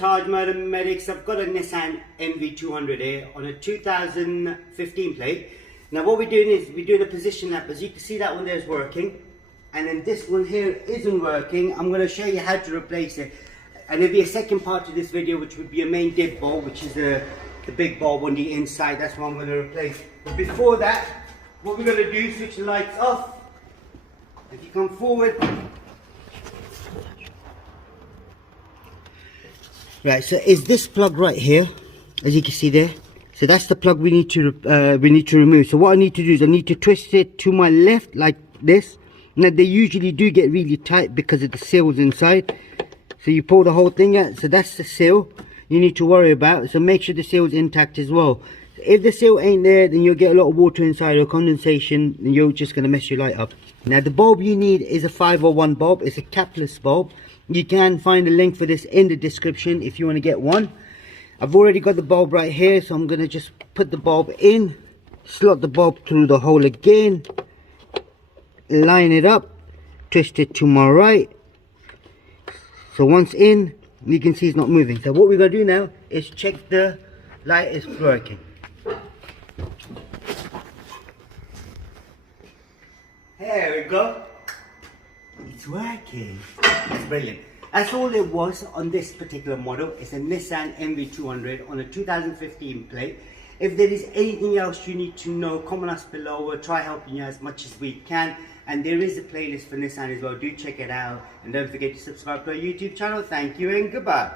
Tajmotormedics. I've got a Nissan NV200 here on a 2015 plate. Now what we're doing is we're doing a position lap. As you can see, that one there is working, and then this one here isn't working. I'm going to show you how to replace it, and there'll be a second part to this video, which would be a main dip bulb, which is the big bulb on the inside. That's what I'm going to replace. But before that, what we're going to do is switch the lights off. If you come forward. Right, so is this plug right here, as you can see there. So that's the plug we need to remove. So what I need to do is I need to twist it to my left like this. Now they usually do get really tight because of the seals inside. So you pull the whole thing out. So that's the seal you need to worry about. So make sure the seal is intact as well. If the seal ain't there, then you'll get a lot of water inside or condensation, and you're just going to mess your light up. Now the bulb you need is a 501 bulb. It's a capless bulb. You can find a link for this in the description if you want to get one. I've already got the bulb right here, so I'm going to just put the bulb in, slot the bulb through the hole again, line it up, twist it to my right. So once in, you can see it's not moving. So what we're going to do now is check the light is working. There we go. It's working. That's brilliant. That's all it was on this particular model. It's a Nissan NV200 on a 2015 plate. If there is anything else you need to know, comment us below. We'll try helping you as much as we can. And there is a playlist for Nissan as well. Do check it out. And don't forget to subscribe to our YouTube channel. Thank you and goodbye.